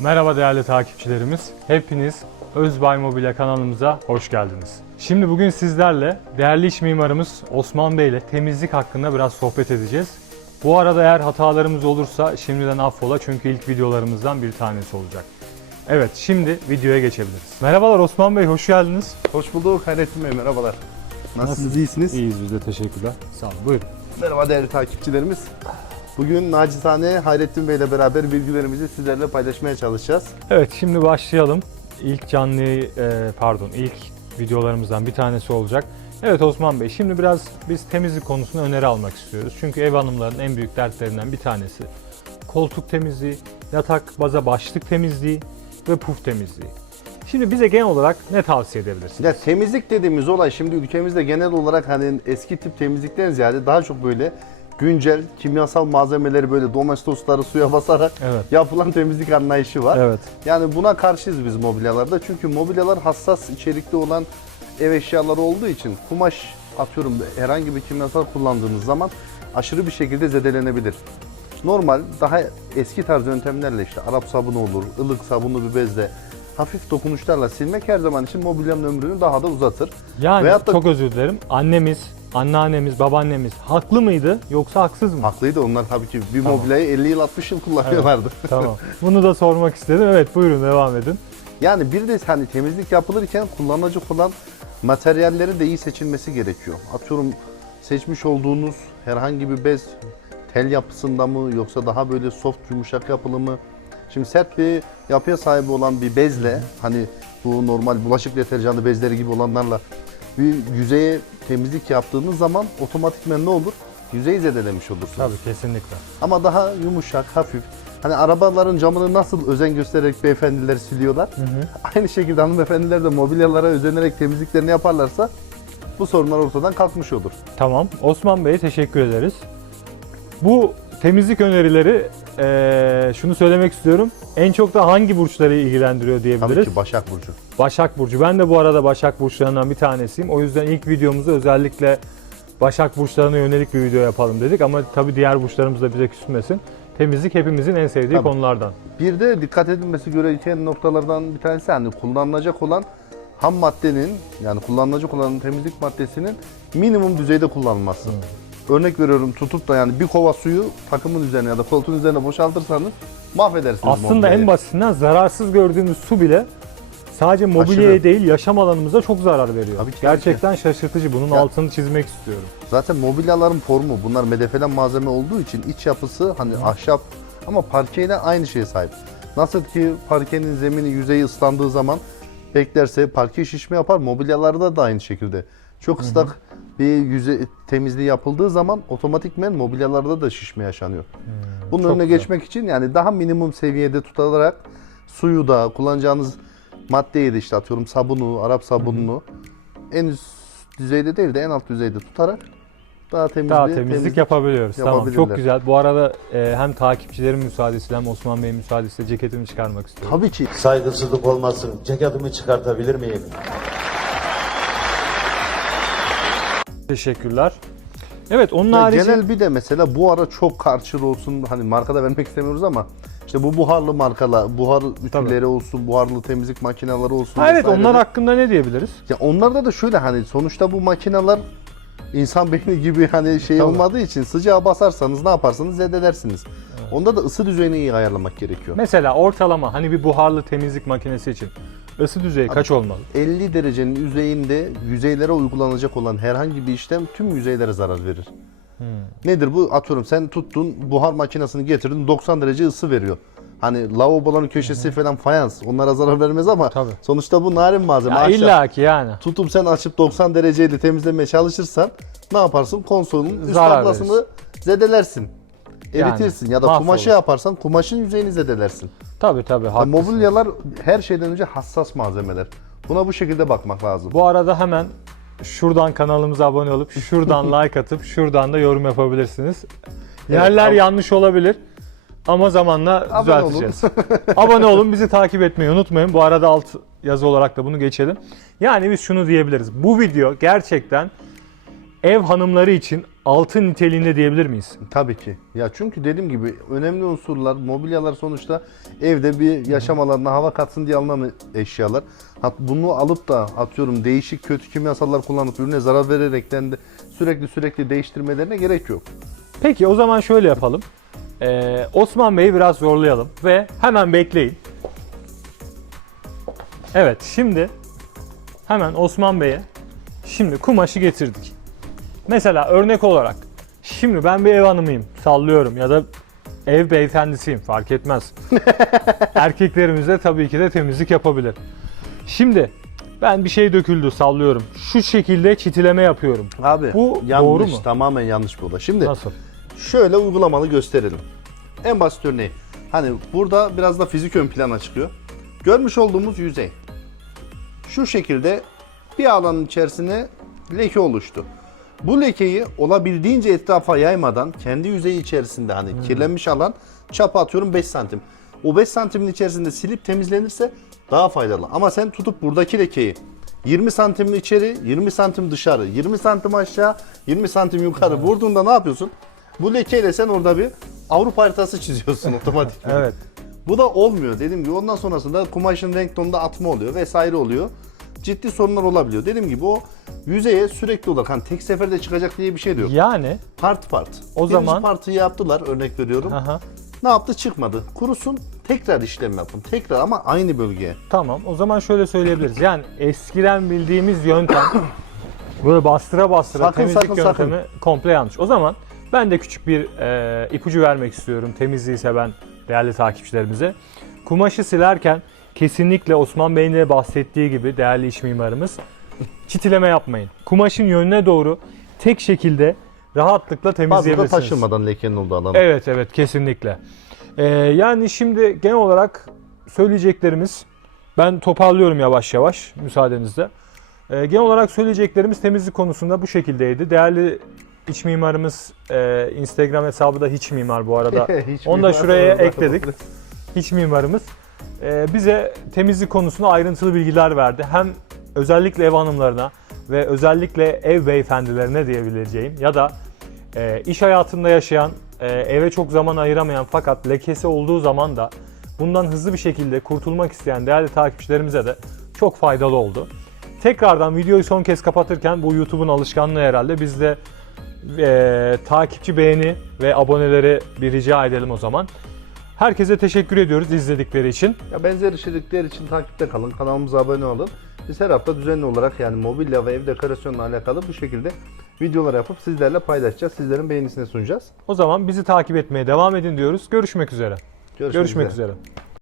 Merhaba değerli takipçilerimiz. Hepiniz Özbay Mobilya kanalımıza hoş geldiniz. Şimdi bugün sizlerle değerli iş mimarımız Osman Bey ile temizlik hakkında biraz sohbet edeceğiz. Bu arada eğer hatalarımız olursa şimdiden affola çünkü ilk videolarımızdan bir tanesi olacak. Evet şimdi videoya geçebiliriz. Merhabalar Osman Bey hoş geldiniz. Hoş bulduk Hayrettin Bey merhabalar. Nasılsınız Nasılsınız? iyisiniz? İyiyiz biz de teşekkürler. Sağ olun buyurun. Merhaba değerli takipçilerimiz. Bugün nacizane Hayrettin Bey ile beraber bilgilerimizi sizlerle paylaşmaya çalışacağız. Evet şimdi başlayalım. İlk canlı e, pardon ilk videolarımızdan bir tanesi olacak. Evet Osman Bey şimdi biraz biz temizlik konusunda öneri almak istiyoruz. Çünkü ev hanımlarının en büyük dertlerinden bir tanesi koltuk temizliği, yatak baza başlık temizliği ve puf temizliği. Şimdi bize genel olarak ne tavsiye edebilirsiniz? Ya temizlik dediğimiz olay şimdi ülkemizde genel olarak hani eski tip temizlikten ziyade daha çok böyle güncel kimyasal malzemeleri böyle domestosları suya basarak Evet. yapılan temizlik anlayışı var. Evet. Yani buna karşıyız biz mobilyalarda. Çünkü mobilyalar hassas içerikli olan ev eşyaları olduğu için kumaş atıyorum herhangi bir kimyasal kullandığınız zaman aşırı bir şekilde zedelenebilir. Normal daha eski tarz yöntemlerle işte Arap sabunu olur, ılık sabunlu bir bezle hafif dokunuşlarla silmek her zaman için mobilyanın ömrünü daha da uzatır. Yani Veyahut da- çok özür dilerim. Annemiz, anneannemiz, babaannemiz haklı mıydı yoksa haksız mı? Haklıydı onlar tabii ki bir Tamam. mobilyayı 50 yıl 60 yıl kullanıyorlardı. tamam. Bunu da sormak istedim. Evet buyurun devam edin. Yani bir de hani temizlik yapılırken kullanılacak olan materyallerin de iyi seçilmesi gerekiyor. Atıyorum seçmiş olduğunuz herhangi bir bez tel yapısında mı yoksa daha böyle soft yumuşak yapılı mı? Şimdi sert bir yapıya sahip olan bir bezle hani bu normal bulaşık deterjanı bezleri gibi olanlarla bir yüzeye temizlik yaptığınız zaman otomatikmen ne olur? Yüzeyi zedelemiş olursunuz. Tabii kesinlikle. Ama daha yumuşak, hafif. Hani arabaların camını nasıl özen göstererek beyefendiler siliyorlar. Aynı şekilde hanımefendiler de mobilyalara özenerek temizliklerini yaparlarsa bu sorunlar ortadan kalkmış olur. Tamam. Osman Bey'e teşekkür ederiz. Bu temizlik önerileri eee, şunu söylemek istiyorum. En çok da hangi burçları ilgilendiriyor diyebiliriz? Tabii ki Başak Burcu. Başak Burcu. Ben de bu arada Başak Burçlarından bir tanesiyim. O yüzden ilk videomuzu özellikle Başak Burçlarına yönelik bir video yapalım dedik. Ama tabii diğer burçlarımız da bize küsmesin. Temizlik hepimizin en sevdiği Tabii. konulardan. Bir de dikkat edilmesi gereken noktalardan bir tanesi hani kullanılacak olan ham maddenin yani kullanılacak olan temizlik maddesinin minimum düzeyde kullanılması. Örnek veriyorum tutup da yani bir kova suyu takımın üzerine ya da koltuğun üzerine boşaltırsanız mahvedersiniz Aslında mobilyayı. en basitinden zararsız gördüğümüz su bile sadece mobilyaya Aşırı. değil yaşam alanımıza çok zarar veriyor. Tabii ki, Gerçekten şaşırtıcı. Bunun Ya- altını çizmek istiyorum. Zaten mobilyaların formu bunlar medefelen malzeme olduğu için iç yapısı hani ahşap ama parkeyle aynı şeye sahip. Nasıl ki parkenin zemini yüzeyi ıslandığı zaman beklerse parke şişme yapar mobilyalarda da aynı şekilde. Çok ıslak bir yüzey temizliği yapıldığı zaman otomatikmen mobilyalarda da şişme yaşanıyor. Bunun çok önüne güzel. geçmek için yani daha minimum seviyede tutularak suyu da kullanacağınız maddeyi de işte atıyorum sabunu, Arap sabununu en üst düzeyde değil de en alt düzeyde tutarak daha temiz Daha bir temizlik, yapabiliyoruz. Tamam çok güzel. Bu arada e, hem takipçilerin müsaadesiyle hem Osman Bey'in müsaadesiyle ceketimi çıkarmak istiyorum. Tabii ki. Saygısızlık olmasın. Ceketimi çıkartabilir miyim? Teşekkürler. Evet onun Ya harici genel bir de mesela bu ara çok karşılığı olsun hani markada vermek istemiyoruz ama işte bu buharlı markalar, buhar ütüleri olsun, buharlı temizlik makineleri olsun. Ha, evet onlar hakkında ne diyebiliriz? Ya onlarda da şöyle hani sonuçta bu makineler insan beyni gibi hani şey Tabii. olmadığı için sıcağa basarsanız ne yaparsanız zedelersiniz. Onda da ısı düzeyini iyi ayarlamak gerekiyor. Mesela ortalama hani bir buharlı temizlik makinesi için ısı düzeyi kaç olmalı? 50 derecenin yüzeyinde yüzeylere uygulanacak olan herhangi bir işlem tüm yüzeylere zarar verir. Hmm. Nedir bu? Atıyorum sen tuttun buhar makinesini getirdin 90 derece ısı veriyor. Hani lavaboların köşesi falan fayans onlara zarar vermez ama Tabii. sonuçta bu narin malzeme. Ya illa ki yani. Tutup sen açıp 90 dereceyle temizlemeye çalışırsan ne yaparsın? Konsolun üst Zarar tablasını zedelersin. Yani, Eritirsin ya da kumaşı yaparsan kumaşın yüzeyini zedelersin. Tabii tabii haklısın. mobilyalar her şeyden önce hassas malzemeler. Buna bu şekilde bakmak lazım. Bu arada hemen şuradan kanalımıza abone olup şuradan like atıp şuradan da yorum yapabilirsiniz. Yerler ab- yanlış olabilir ama zamanla Abone düzelteceğiz. abone olun, bizi takip etmeyi unutmayın. Bu arada alt yazı olarak da bunu geçelim. Yani biz şunu diyebiliriz. Bu video gerçekten ev hanımları için altın niteliğinde diyebilir miyiz? Tabii ki. Ya çünkü dediğim gibi önemli unsurlar, mobilyalar sonuçta evde bir yaşam alanına hava katsın diye alınan eşyalar. Hat bunu alıp da atıyorum değişik kötü kimyasallar kullanıp ürüne zarar vererekten de sürekli sürekli değiştirmelerine gerek yok. Peki o zaman şöyle yapalım. Ee, Osman Bey'i biraz zorlayalım ve hemen bekleyin. Evet şimdi hemen Osman Bey'e şimdi kumaşı getirdik. Mesela örnek olarak şimdi ben bir ev hanımıyım sallıyorum ya da ev beyefendisiyim fark etmez. Erkeklerimiz de tabii ki de temizlik yapabilir. Şimdi ben bir şey döküldü sallıyorum. Şu şekilde çitileme yapıyorum. Abi Bu yanlış, doğru mu? tamamen yanlış bir olay. Şimdi Nasıl? şöyle uygulamalı gösterelim. En basit örneği. Hani burada biraz da fizik ön plana çıkıyor. Görmüş olduğumuz yüzey. Şu şekilde bir alanın içerisine leke oluştu. Bu lekeyi olabildiğince etrafa yaymadan kendi yüzeyi içerisinde hani kirlenmiş alan çapa atıyorum 5 santim. O 5 santimin içerisinde silip temizlenirse daha faydalı. Ama sen tutup buradaki lekeyi 20 santim içeri, 20 santim dışarı, 20 santim aşağı, 20 santim yukarı vurduğunda ne yapıyorsun? Bu lekeyle sen orada bir Avrupa haritası çiziyorsun otomatik. Evet. Bu da olmuyor dediğim gibi. Ondan sonrasında kumaşın renk tonunda atma oluyor vesaire oluyor. Ciddi sorunlar olabiliyor. Dediğim gibi o yüzeye sürekli olarak hani tek seferde çıkacak diye bir şey de yok. Yani Part part. O Birinci zaman- partıyı yaptılar örnek veriyorum. aha. Ne yaptı? Çıkmadı. Kurusun tekrar işlem yapın. Tekrar ama aynı bölgeye. Tamam o zaman şöyle söyleyebiliriz. Yani eskiden bildiğimiz yöntem böyle bastıra bastıra Sakın, temizlik sakın, yöntemi sakın. komple yanlış. O zaman ben de küçük bir e, ipucu vermek istiyorum temizliği seven değerli takipçilerimize. Kumaşı silerken kesinlikle Osman Bey'in de bahsettiği gibi değerli iç mimarımız çitileme yapmayın. Kumaşın yönüne doğru tek şekilde rahatlıkla Fazla da temizleyebilirsiniz. taşırmadan lekenin olduğu alana. Evet evet kesinlikle. Ee, yani şimdi genel olarak söyleyeceklerimiz ben toparlıyorum yavaş yavaş müsaadenizle. Ee, genel olarak söyleyeceklerimiz temizlik konusunda bu şekildeydi. Değerli iç mimarımız e, Instagram hesabı da hiç mimar bu arada. Hiç Onu da mimar şuraya ekledik. Hiç mimarımız bize temizlik konusunda ayrıntılı bilgiler verdi. Hem özellikle ev hanımlarına ve özellikle ev beyefendilerine diyebileceğim ya da e, iş hayatında yaşayan, e, eve çok zaman ayıramayan fakat lekesi olduğu zaman da bundan hızlı bir şekilde kurtulmak isteyen değerli takipçilerimize de çok faydalı oldu. Tekrardan videoyu son kez kapatırken bu YouTube'un alışkanlığı herhalde biz de e, takipçi beğeni ve aboneleri bir rica edelim o zaman. Herkese teşekkür ediyoruz izledikleri için. Ya benzer içerikler için takipte kalın. Kanalımıza abone olun. Biz her hafta düzenli olarak yani mobilya ve ev dekorasyonla alakalı bu şekilde videolar yapıp sizlerle paylaşacağız. Sizlerin beğenisine sunacağız. O zaman bizi takip etmeye devam edin diyoruz. Görüşmek üzere. Görüşmek, Görüşmek üzere. üzere.